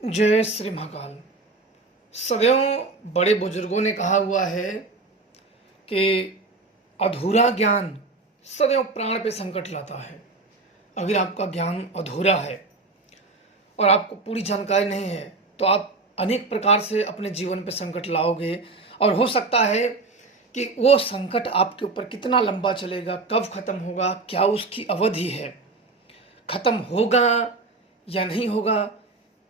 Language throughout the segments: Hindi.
जय श्री महाकाल। सदैव बड़े बुजुर्गों ने कहा हुआ है कि अधूरा ज्ञान सदैव प्राण पे संकट लाता है। अगर आपका ज्ञान अधूरा है और आपको पूरी जानकारी नहीं है तो आप अनेक प्रकार से अपने जीवन पे संकट लाओगे और हो सकता है कि वो संकट आपके ऊपर कितना लंबा चलेगा, कब खत्म होगा, क्या उसकी अवधि है, खत्म होगा या नहीं होगा,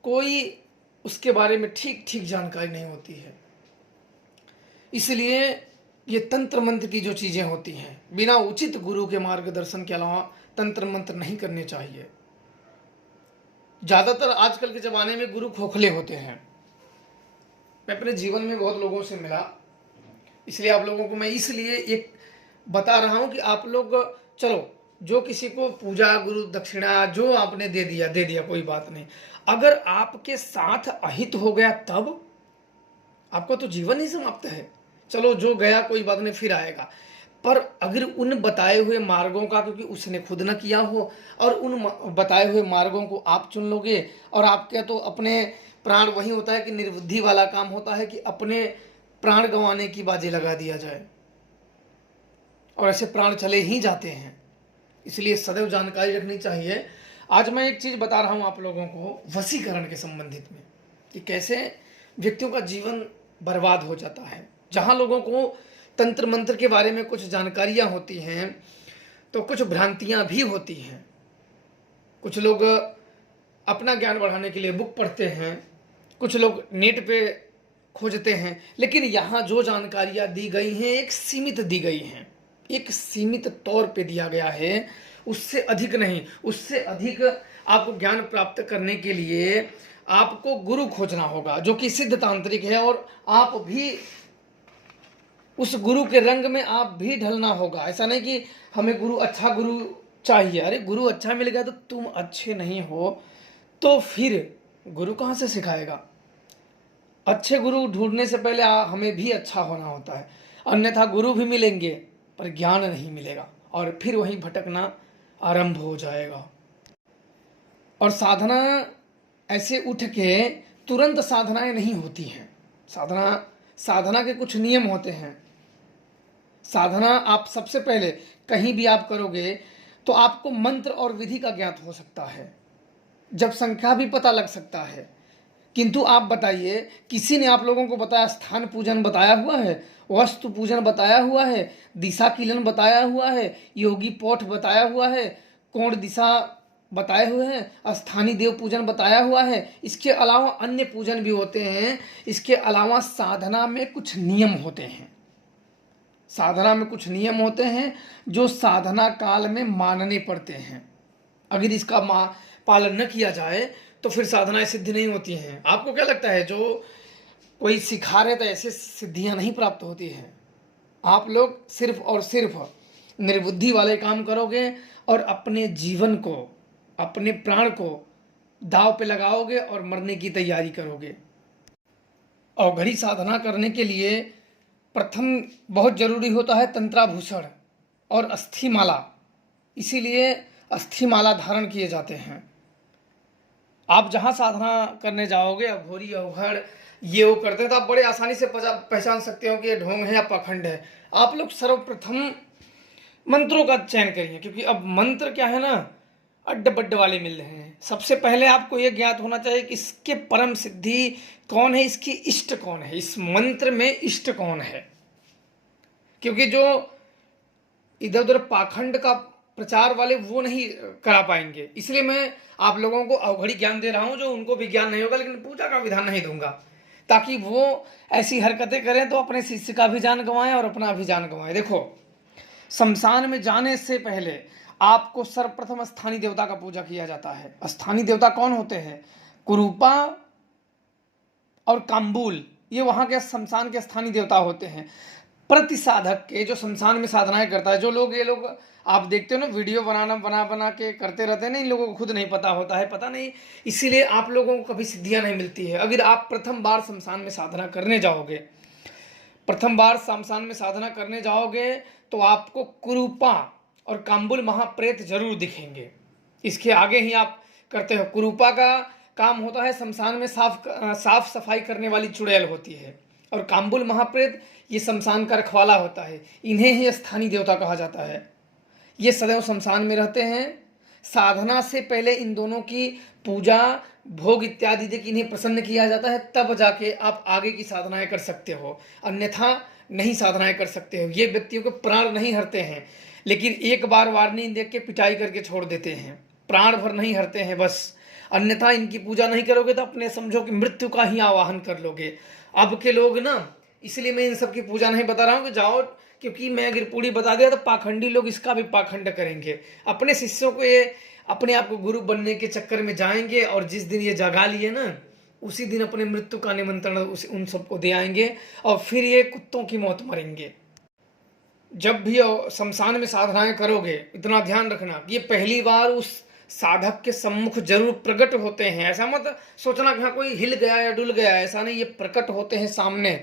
कोई उसके बारे में ठीक ठीक जानकारी नहीं होती है। इसलिए ये तंत्र मंत्र की जो चीज़ें होती हैं, बिना उचित गुरु के मार्गदर्शन के अलावा तंत्र मंत्र नहीं करने चाहिए। ज़्यादातर आजकल के ज़माने में गुरु खोखले होते हैं। मैं अपने जीवन में बहुत लोगों से मिला, इसलिए आप लोगों को मैं इसलिए एक बता रहा हूँ कि आप लोग चलो, जो किसी को पूजा गुरु दक्षिणा जो आपने दे दिया, कोई बात नहीं। अगर आपके साथ अहित हो गया तब आपका तो जीवन ही समाप्त है। चलो, जो गया कोई बात नहीं, फिर आएगा। पर अगर उन बताए हुए मार्गों का, क्योंकि उसने खुद न किया हो, और उन बताए हुए मार्गों को आप चुन लोगे, और आपके तो अपने प्राण, वही होता है कि निर्बुद्धि वाला काम होता है कि अपने प्राण गंवाने की बाजी लगा दिया जाए, और ऐसे प्राण चले ही जाते हैं। इसलिए सदैव जानकारी रखनी चाहिए। आज मैं एक चीज़ बता रहा हूँ आप लोगों को वशीकरण के संबंधित में, कि कैसे व्यक्तियों का जीवन बर्बाद हो जाता है। जहाँ लोगों को तंत्र मंत्र के बारे में कुछ जानकारियाँ होती हैं तो कुछ भ्रांतियाँ भी होती हैं। कुछ लोग अपना ज्ञान बढ़ाने के लिए बुक पढ़ते हैं, कुछ लोग नेट पे खोजते हैं, लेकिन यहाँ जो जानकारियाँ दी गई हैं एक सीमित दी गई हैं, एक सीमित तौर पे दिया गया है, उससे अधिक नहीं। उससे अधिक आपको ज्ञान प्राप्त करने के लिए आपको गुरु खोजना होगा जो कि सिद्ध तांत्रिक है, और आप भी उस गुरु के रंग में आप भी ढलना होगा। ऐसा नहीं कि हमें गुरु अच्छा गुरु चाहिए। अरे, गुरु अच्छा मिल गया तो तुम अच्छे नहीं हो तो फिर गुरु कहाँ से सिखाएगा? अच्छे गुरु ढूंढने से पहले हमें भी अच्छा होना होता है, अन्यथा गुरु भी मिलेंगे पर ज्ञान नहीं मिलेगा, और फिर वहीं भटकना आरंभ हो जाएगा। और साधना ऐसे उठ के तुरंत साधनाएं नहीं होती हैं। साधना के कुछ नियम होते हैं। साधना आप सबसे पहले कहीं भी आप करोगे तो आपको मंत्र और विधि का ज्ञात हो सकता है, जब संख्या भी पता लग सकता है। किंतु आप बताइए, किसी ने आप लोगों को बताया, स्थान पूजन बताया हुआ है, वस्तु पूजन बताया हुआ है, दिशा किलन बताया हुआ है, योगी पोठ बताया हुआ है, कोण दिशा बताए हुए हैं, स्थानीय देव पूजन बताया हुआ है। इसके अलावा अन्य पूजन भी होते हैं। इसके अलावा साधना में कुछ नियम होते हैं। साधना में कुछ नियम होते हैं जो साधना काल में मानने पड़ते हैं। अगर इसका पालन न किया जाए तो फिर साधनाएं सिद्ध नहीं होती हैं। आपको क्या लगता है जो कोई सिखा रहे तो ऐसे सिद्धियां नहीं प्राप्त होती हैं? आप लोग सिर्फ और सिर्फ निर्बुद्धि वाले काम करोगे और अपने जीवन को, अपने प्राण को दांव पे लगाओगे और मरने की तैयारी करोगे। अवघड़ी साधना करने के लिए प्रथम बहुत जरूरी होता है तंत्राभूषण और अस्थिमाला। इसीलिए अस्थिमाला धारण किए जाते हैं। आप जहाँ साधना करने जाओगे, अघोरी अवघड़ ये वो करते हैं, तो आप बड़े आसानी से पहचान सकते हो कि ये ढोंग है या पाखंड है। आप लोग सर्वप्रथम मंत्रों का चयन करिए, क्योंकि अब मंत्र क्या है ना, अड्ड बड्ड वाले मिल रहे हैं। सबसे पहले आपको ये ज्ञात होना चाहिए कि इसके परम सिद्धि कौन है, इसकी इष्ट कौन है, इस मंत्र में इष्ट कौन है। क्योंकि जो इधर उधर पाखंड का प्रचार वाले वो नहीं करा पाएंगे। इसलिए मैं आप लोगों को अवघड़ी ज्ञान दे रहा हूं जो उनको भी ज्ञान नहीं होगा, लेकिन पूजा का विधान नहीं दूंगा, ताकि वो ऐसी हरकतें करें तो अपने शिष्य का भी जान गंवाएं और अपना भी जान गंवाएं। देखो, शमशान में जाने से पहले आपको सर्वप्रथम स्थानीय देवता का पूजा किया जाता है। स्थानीय देवता कौन होते हैं? कुरूपा और काम्बुल, ये वहां के शमशान के स्थानीय देवता होते हैं। प्रति साधक के, जो शमशान में साधनाएं करता है, जो लोग, ये लोग आप देखते हो ना वीडियो बना के करते रहते हैं ना, इन लोगों को खुद नहीं पता होता है, पता नहीं, इसीलिए आप लोगों को कभी सिद्धियां नहीं मिलती है। अगर आप प्रथम बार शमशान में साधना करने जाओगे, तो आपको कुरूपा और काम्बुल महाप्रेत जरूर दिखेंगे। इसके आगे ही आप करते हो कुरूपा का, काम होता है शमशान में साफ सफाई करने वाली चुड़ैल होती है। और काम्बुल महाप्रेत ये शमशान का रखवाला होता है। इन्हें ही स्थानीय देवता कहा जाता है। ये सदैव शमशान में रहते हैं। साधना से पहले इन दोनों की पूजा भोग इत्यादि दे के इन्हें प्रसन्न किया जाता है, तब जाके आप आगे की साधनाएं कर सकते हो, अन्यथा नहीं साधनाएं कर सकते हो। ये व्यक्तियों के प्राण नहीं हरते हैं, लेकिन एक बार वार्निंग देख के पिटाई करके छोड़ देते हैं, प्राण भर नहीं हरते हैं बस। अन्यथा इनकी पूजा नहीं करोगे तो अपने समझो कि मृत्यु का ही आवाहन कर लोगे। अब के लोग ना, इसलिए मैं इन सब की पूजा नहीं बता रहा हूँ कि जाओ, क्योंकि मैं अगर पूरी बता दिया तो पाखंडी लोग इसका भी पाखंड करेंगे। अपने शिष्यों को ये अपने आप को गुरु बनने के चक्कर में जाएंगे और जिस दिन ये जगा लिए ना, उसी दिन अपने मृत्यु का निमंत्रण उन सबको दे आएंगे और फिर ये कुत्तों की मौत मरेंगे। जब भी शमशान में साधनाएं करोगे, इतना ध्यान रखना कि ये पहली बार उस साधक के सम्मुख जरूर प्रकट होते हैं। ऐसा मत सोचना कि हाँ कोई हिल गया या डुल गया, ऐसा नहीं, ये प्रकट होते हैं सामने।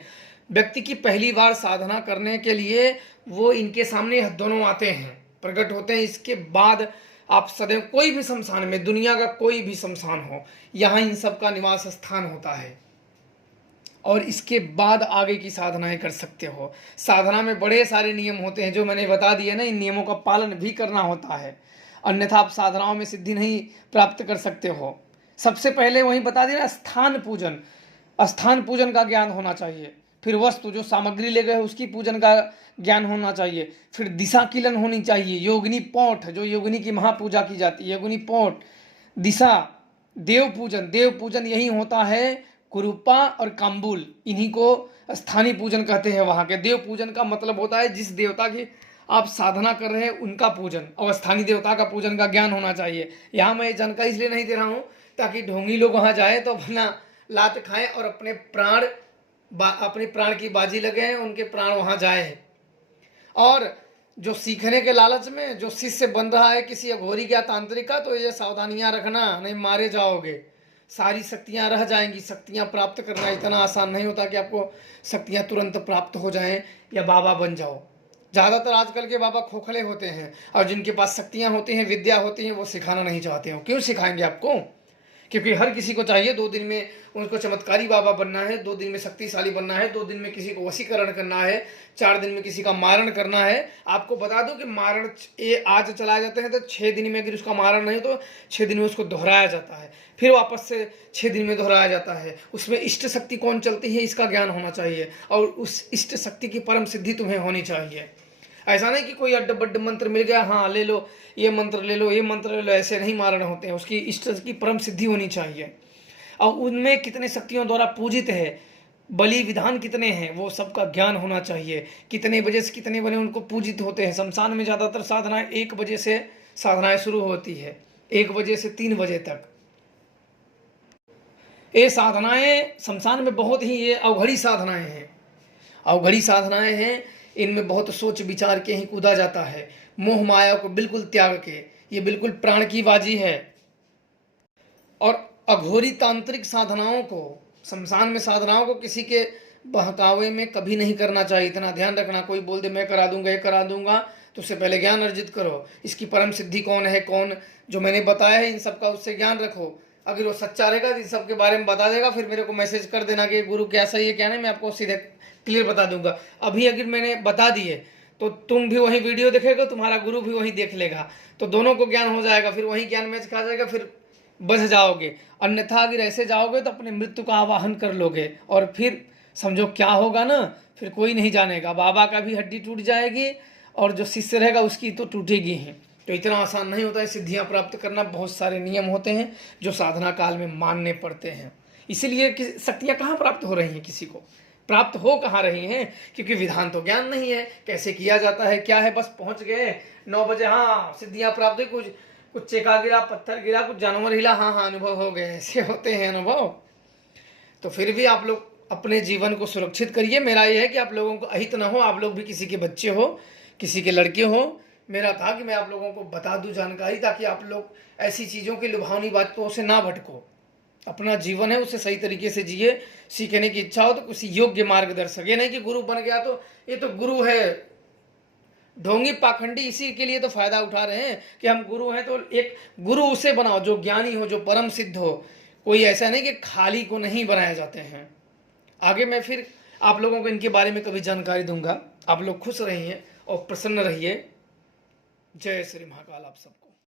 व्यक्ति की पहली बार साधना करने के लिए वो इनके सामने दोनों आते हैं, प्रकट होते हैं। इसके बाद आप सदैव कोई भी शमशान में, दुनिया का कोई भी शमशान हो, यहाँ इन सब का निवास स्थान होता है और इसके बाद आगे की साधनाएं कर सकते हो। साधना में बड़े सारे नियम होते हैं जो मैंने बता दिए ना, इन नियमों का पालन भी करना होता है, अन्यथा आप साधनाओं में सिद्धि नहीं प्राप्त कर सकते हो। सबसे पहले वही बता दिया, स्थान पूजन, स्थान पूजन का ज्ञान होना चाहिए। फिर वस्तु जो सामग्री ले गए उसकी पूजन का ज्ञान होना चाहिए। फिर दिशा किलन होनी चाहिए, योगिनी पोठ, जो योगिनी की महापूजा की जाती है, योगिनी पोठ, दिशा, देव पूजन यही होता है। कुरूपा और काम्बुल, इन्हीं को स्थानीय पूजन कहते हैं। वहाँ के देव पूजन का मतलब होता है जिस देवता की आप साधना कर रहे हैं उनका पूजन, और स्थानीय देवता का पूजन का ज्ञान होना चाहिए। यहाँ मैं जानकारी इसलिए नहीं दे रहा हूँ ताकि ढोंगी लोग वहाँ जाए तो अपना लात खाएं और अपने प्राण की बाजी लगे, उनके प्राण वहाँ जाए। और जो सीखने के लालच में जो शिष्य बन रहा है किसी अघोरी या तांत्रिक का, तो ये सावधानियां रखना, नहीं मारे जाओगे, सारी शक्तियां रह जाएंगी। शक्तियां प्राप्त करना इतना आसान नहीं होता कि आपको शक्तियां तुरंत प्राप्त हो जाएं या बाबा बन जाओ। ज़्यादातर आजकल के बाबा खोखले होते हैं और जिनके पास शक्तियां होती हैं, विद्या होती हैं, वो सिखाना नहीं चाहते हो। क्यों सिखाएंगे आपको? क्योंकि हर किसी को चाहिए 2 दिन में उनको चमत्कारी बाबा बनना है, 2 दिन में शक्तिशाली बनना है, 2 दिन में किसी को वशीकरण करना है, 4 दिन में किसी का मारण करना है। आपको बता दूं कि मारण आज चलाए जाते हैं तो 6 दिन में अगर उसका मारण नहीं तो 6 दिन में उसको दोहराया जाता है, फिर वापस से 6 दिन में दोहराया जाता है। उसमें इष्ट शक्ति कौन चलती है इसका ज्ञान होना चाहिए और उस इष्ट शक्ति की परम सिद्धि तुम्हें होनी चाहिए। ऐसा नहीं कि कोई अड्ड बड्ड मंत्र मिल गया, हाँ ले लो ये मंत्र ले लो, ये मंत्र ले लो, ऐसे नहीं मारण होते हैं। उसकी इष्ट की परम सिद्धि होनी चाहिए और उनमें कितने शक्तियों द्वारा पूजित है, बलि विधान कितने हैं, वो सबका ज्ञान होना चाहिए। कितने बजे से कितने बजे उनको पूजित होते हैं। शमशान में ज़्यादातर साधनाएं 1 बजे से साधनाएं शुरू होती है, 1 बजे से 3 बजे तक। ये साधनाएं शमशान में बहुत ही ये अवघड़ी साधनाएं हैं, अवघड़ी साधनाएं हैं। इनमें बहुत सोच विचार के ही कूदा जाता है, मोह माया को बिल्कुल त्याग के। ये बिल्कुल प्राण की बाजी है। और अघोरी तांत्रिक साधनाओं को, शमशान में साधनाओं को किसी के बहकावे में कभी नहीं करना चाहिए। इतना ध्यान रखना। कोई बोल दे मैं करा दूंगा, ये करा दूंगा, तो उससे पहले ज्ञान अर्जित करो। इसकी परम सिद्धि कौन है, कौन जो मैंने बताया है इन सब का, उससे ज्ञान रखो। अगर वो सच्चा रहेगा तो इन सब के बारे में बता देगा, फिर मेरे को मैसेज कर देना कि गुरु क्या सही है क्या नहीं, मैं आपको सीधे क्लियर बता दूंगा। अभी अगर मैंने बता दिए तो तुम भी वही वीडियो देखेगा, तुम्हारा गुरु भी वही देख लेगा, तो दोनों को ज्ञान हो जाएगा, फिर वही ज्ञान मैच खा जाएगा, फिर बच जाओगे। अन्यथा अगर ऐसे जाओगे तो अपने मृत्यु का आवाहन कर लोगे और फिर समझो क्या होगा ना, फिर कोई नहीं जानेगा। बाबा का भी हड्डी टूट जाएगी और जो शिष्य रहेगा उसकी तो टूटेगी ही। तो इतना आसान नहीं होता है सिद्धियां प्राप्त करना। बहुत सारे नियम होते हैं जो साधना काल में मानने पड़ते हैं। इसीलिए कि शक्तियां कहाँ प्राप्त हो रही हैं, किसी को प्राप्त हो कहाँ रही हैं, क्योंकि विधान तो ज्ञान नहीं है, कैसे किया जाता है क्या है। बस पहुंच गए 9 बजे, हाँ सिद्धियां प्राप्त हुई, कुछ चेका गिरा, पत्थर गिरा, कुछ जानवर हिला, हाँ अनुभव हो गए। ऐसे होते हैं अनुभव। तो फिर भी आप लोग अपने जीवन को सुरक्षित करिए। मेरा यह है कि आप लोगों को अहित ना हो। आप लोग भी किसी के बच्चे हो, किसी के लड़के हो। मेरा था कि मैं आप लोगों को बता दूं जानकारी, ताकि आप लोग ऐसी चीज़ों की लुभावनी बातों से ना भटको। अपना जीवन है उसे सही तरीके से जिए। सीखने की इच्छा हो तो किसी योग्य मार्गदर्शक, ये नहीं कि गुरु बन गया तो ये तो गुरु है। ढोंगी पाखंडी इसी के लिए तो फायदा उठा रहे हैं कि हम गुरु हैं, तो एक गुरु उसे बनाओ जो ज्ञानी हो, जो परम सिद्ध हो। कोई ऐसा नहीं कि खाली को नहीं बनाए जाते हैं। आगे मैं फिर आप लोगों को इनके बारे में कभी जानकारी दूंगा। आप लोग खुश रहिए और प्रसन्न रहिए। जय श्री महाकाल आप सबको।